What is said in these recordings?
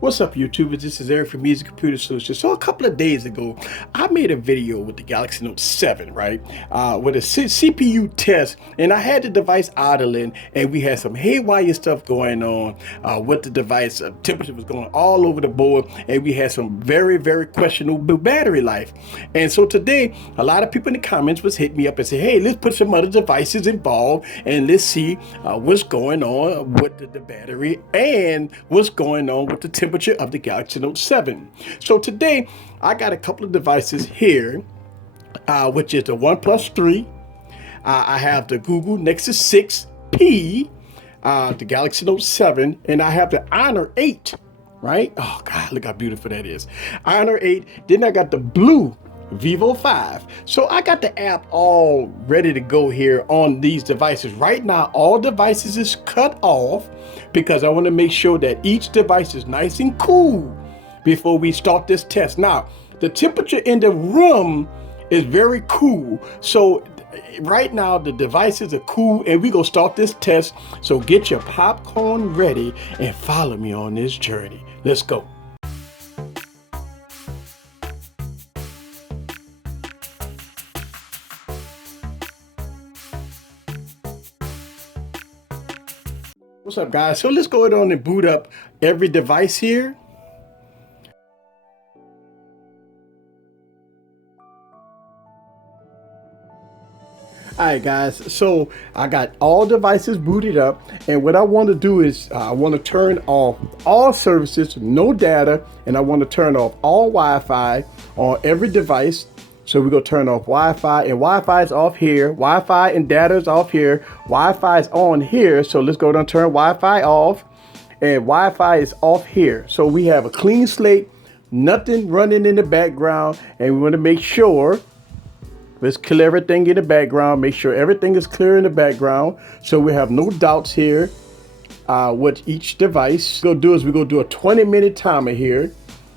What's up, YouTubers? This is Eric from Music Computer Solutions. So a couple of days ago, I made a video with the Galaxy Note 7, right? With a CPU test, and I had the device idling, and we had some haywire stuff going on with the device. Temperature was going all over the board, and we had some very, very questionable battery life. And so today, a lot of people in the comments was hitting me up and say, hey, let's put some other devices involved, and let's see what's going on with the battery and what's going on with the temperature of the Galaxy Note 7. So today I got a couple of devices here, which is the OnePlus 3. I have the Google Nexus 6P, the Galaxy Note 7, and I have the Honor 8, right? Oh God, look how beautiful that is. Honor 8. Then I got the blue Vivo 5. So I got the app all ready to go here on these devices. Right now, all devices is cut off because I want to make sure that each device is nice and cool before we start this test. Now, the temperature in the room is very cool. So right now, the devices are cool and we're going to start this test. So get your popcorn ready and follow me on this journey. Let's go. What's up, guys? So let's go ahead and boot up every device here. All right, guys, so I got all devices booted up, and what I want to do is I want to turn off all services, no data, and I want to turn off all Wi-Fi on every device. So we're going to turn off Wi-Fi, and Wi-Fi is off here. Wi-Fi and data is off here. Wi-Fi is on here. So let's go down and turn Wi-Fi off, and Wi-Fi is off here. So we have a clean slate, nothing running in the background, and we want to make sure, let's clear everything in the background, make sure everything is clear in the background. So we have no doubts here with each device. What we're going to do is we're going to do a 20-minute timer here.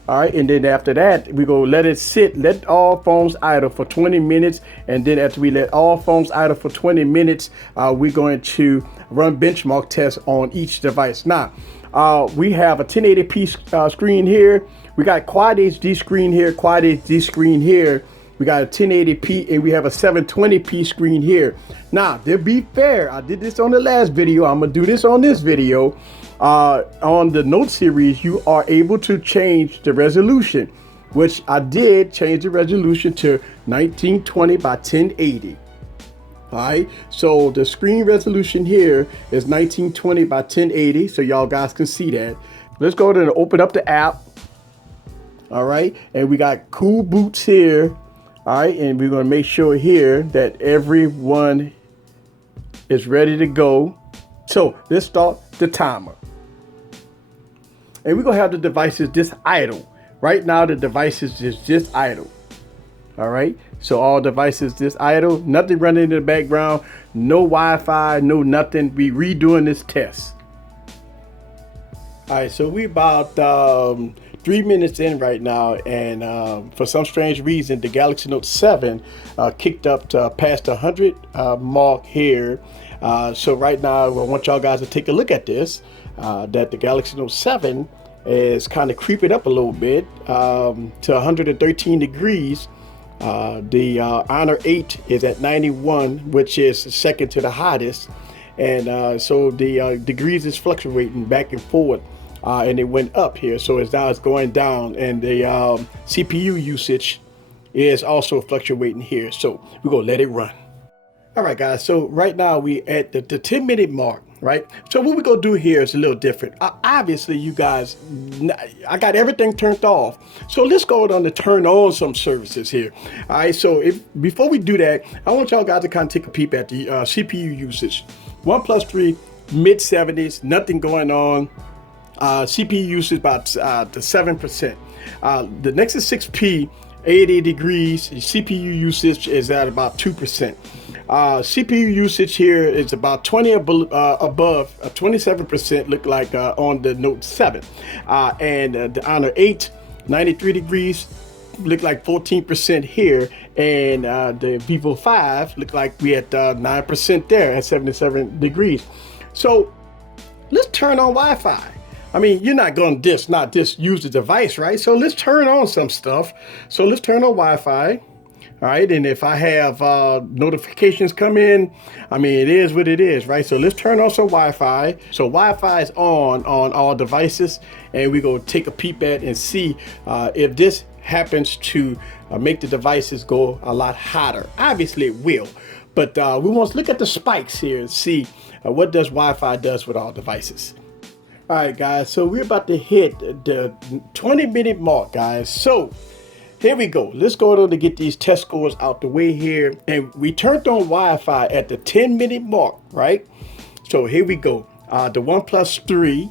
All right, and then after that, we go let it sit, let all phones idle for 20 minutes. And then after we let all phones idle for 20 minutes, we're going to run benchmark tests on each device. Now, we have a 1080p screen here. We got Quad HD screen here, Quad HD screen here. We got a 1080p and we have a 720p screen here. Now, to be fair, I did this on the last video. I'm gonna do this on this video. On the Note series, you are able to change the resolution, which I did change the resolution to 1920 by 1080. All right, so the screen resolution here is 1920 by 1080, so y'all guys can see that. Let's go ahead and open up the app. All right, and we got cool boots here. All right, and we're gonna make sure here that everyone is ready to go. So let's start the timer. And we're gonna have the devices just idle. Right now, the devices is just idle. All right, so all devices just idle, nothing running in the background, no Wi-Fi, no nothing. We redoing this test. All right, so we about 3 minutes in right now, and for some strange reason, the Galaxy Note 7 kicked up to past the 100 mark here. So right now, I want y'all guys to take a look at this, that the Galaxy Note 7 is kind of creeping up a little bit to 113 degrees. The Honor 8 is at 91, which is second to the hottest. And so the degrees is fluctuating back and forth. And it went up here, so it's now it's going down, and the CPU usage is also fluctuating here. So we're gonna let it run. All right, guys. So right now we at the 10-minute mark, right? So what we're gonna do here is a little different. Obviously, you guys, I got everything turned off. So let's go on to turn on some services here. All right. So before we do that, I want y'all guys to kind of take a peep at the CPU usage. OnePlus 3 mid 70s, nothing going on. CPU usage about the 7%. The Nexus 6P, 80 degrees. CPU usage is at about 2%. CPU usage here is about 20 above, 27% look like on the Note 7. And the Honor 8, 93 degrees, look like 14% here. And the Vivo 5 look like we at 9% there at 77 degrees. So let's turn on Wi-Fi. I mean, you're not going to not just use the device, right? So let's turn on some stuff. So let's turn on Wi-Fi. All right, and if I have notifications come in, I mean, it is what it is, right? So let's turn on some Wi-Fi. So Wi-Fi is on all devices, and we're going to take a peep at and see if this happens to make the devices go a lot hotter. Obviously it will, but we want to look at the spikes here and see what does Wi-Fi does with all devices. All right, guys, so we're about to hit the 20-minute mark, guys. So here we go. Let's go on to get these test scores out the way here. And we turned on Wi-Fi at the 10-minute mark, right? So here we go. The OnePlus 3,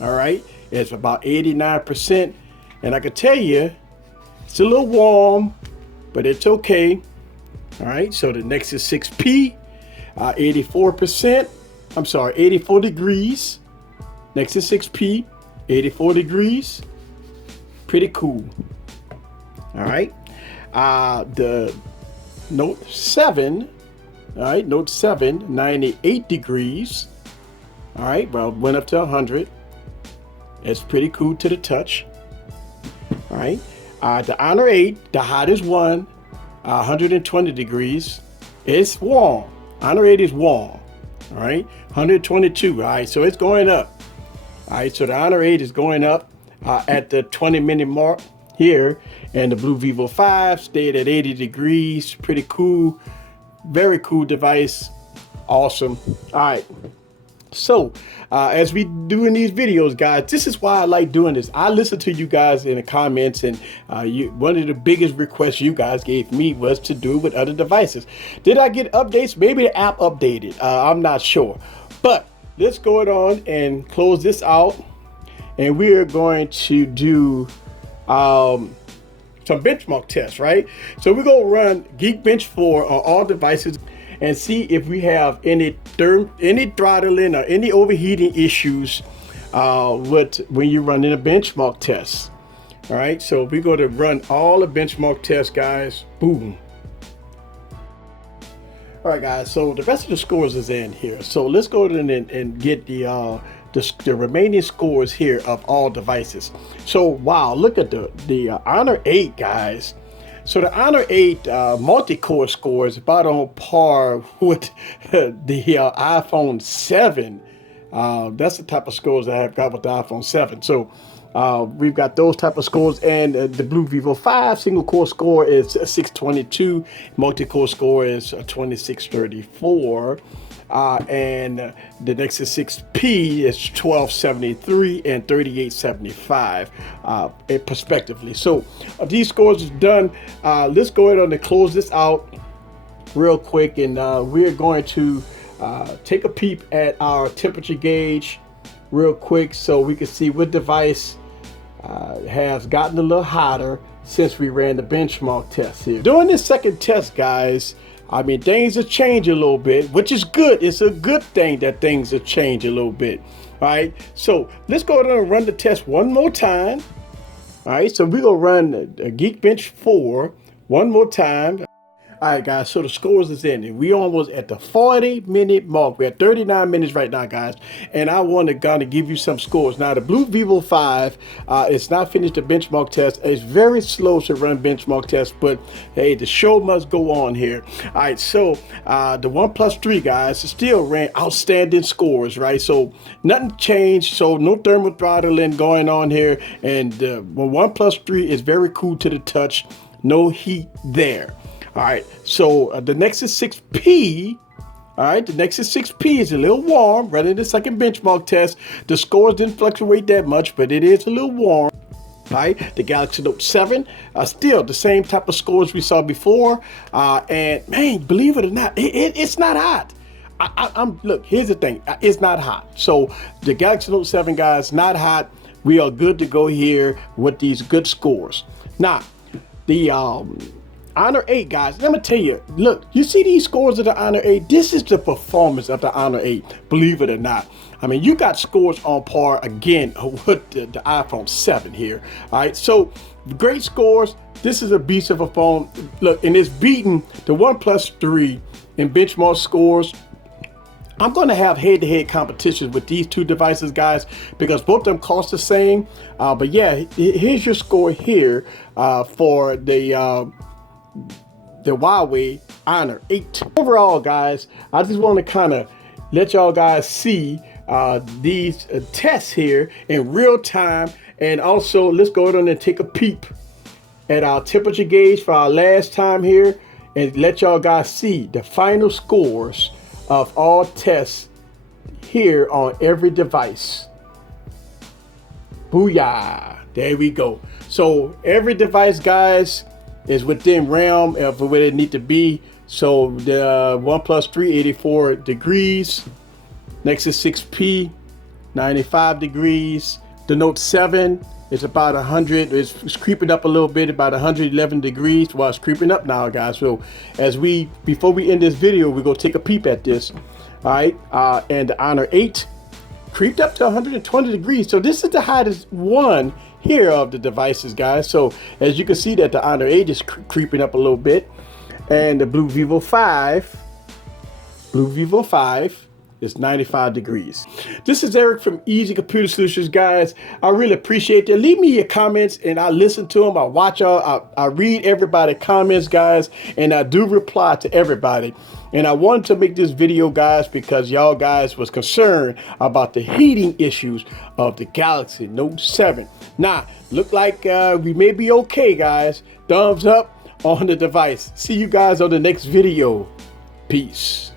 all right, is about 89%. And I can tell you, it's a little warm, but it's okay. All right, so the Nexus 6P, 84%. I'm sorry, 84 degrees. Nexus 6P, 84 degrees. Pretty cool. All right, the Note 7, all right, Note 7, 98 degrees. All right, well, went up to 100. It's pretty cool to the touch. All right, the Honor 8, the hottest one, 120 degrees. It's warm. Honor 8 is warm. All right, 122. All right, so it's going up. All right, so the Honor 8 is going up at the 20-minute mark here, and the Blue Vivo 5 stayed at 80 degrees. Pretty cool, very cool device. Awesome. All right, so as we doing these videos, guys, this is why I like doing this. I listen to you guys in the comments, and one of the biggest requests you guys gave me was to do it with other devices. Did I get updates? Maybe the app updated. I'm not sure, but let's go on and close this out, and we are going to do some benchmark tests, right? So we're gonna run Geekbench 4 on all devices and see if we have any throttling or any overheating issues when you're running a benchmark test. All right, so we're going to run all the benchmark tests, guys. Boom. All right, guys, so the rest of the scores is in here. So let's go ahead and get the remaining scores here of all devices. So wow, look at the Honor 8, guys. So the Honor 8 multi-core score is about on par with the iPhone 7. That's the type of scores that I've got with the iPhone 7. So we've got those type of scores, and the Blue Vivo 5 single core score is 622, multi-core score is 2634. And the Nexus 6P is 1273 and 3875 respectively. So these scores is done. Let's go ahead and close this out real quick, and we're going to take a peep at our temperature gauge real quick so we can see what device has gotten a little hotter since we ran the benchmark test here. During this second test, guys, I mean, things have changed a little bit, which is good. It's a good thing that things have changed a little bit. All right, so let's go ahead and run the test one more time. All right, so we're gonna run a Geekbench 4 one more time. All right, guys, so the scores is in, and we almost at the 40-minute mark. We're at 39 minutes right now, guys, and I want to kind of give you some scores. Now, the Blue Vivo 5, it's not finished the benchmark test. It's very slow to run benchmark tests, but hey, the show must go on here. All right, so the OnePlus 3, guys, still ran outstanding scores, right? So nothing changed, so no thermal throttling going on here, and OnePlus 3 is very cool to the touch. No heat there. All right, so the Nexus 6P, all right, the Nexus 6P is a little warm, running the second benchmark test. The scores didn't fluctuate that much, but it is a little warm. All right, the Galaxy Note 7, still the same type of scores we saw before. And man, believe it or not, it's not hot. Look, here's the thing, it's not hot. So the Galaxy Note 7, guys, not hot. We are good to go here with these good scores. Now, the Honor 8, guys, let me tell you, look, you see these scores of the Honor 8? This is the performance of the Honor 8, believe it or not. I mean, you got scores on par again with the iPhone 7 here. All right, so great scores. This is a beast of a phone. Look, and it's beating the OnePlus 3 in benchmark scores. I'm going to have head-to-head competitions with these two devices, guys, because both of them cost the same. But yeah, here's your score here for the Huawei Honor 8. Overall, guys, I just want to kind of let y'all guys see these tests here in real time. And also, let's go ahead and take a peep at our temperature gauge for our last time here and let y'all guys see the final scores of all tests here on every device. Booyah! There we go. So every device, guys, is within realm of where they need to be. So the OnePlus 3, 84 degrees, Nexus 6P, 95 degrees. The Note 7 is about 100. It's creeping up a little bit, about 111 degrees. Well, it's creeping up now, guys. So before we end this video, we're gonna take a peep at this. All right, and the Honor 8 creeped up to 120 degrees. So this is the hottest one here of the devices, guys. So as you can see that the Honor 8 is creeping up a little bit. And the Blue Vivo 5 is 95 degrees. This is Eric from Easy Computer Solutions, guys. I really appreciate that. Leave me your comments and I listen to them. I watch y'all. I read everybody's comments, guys, and I do reply to everybody. And I wanted to make this video, guys, because y'all guys was concerned about the heating issues of the Galaxy Note 7. Now, look like we may be okay, guys. Thumbs up on the device. See you guys on the next video. Peace.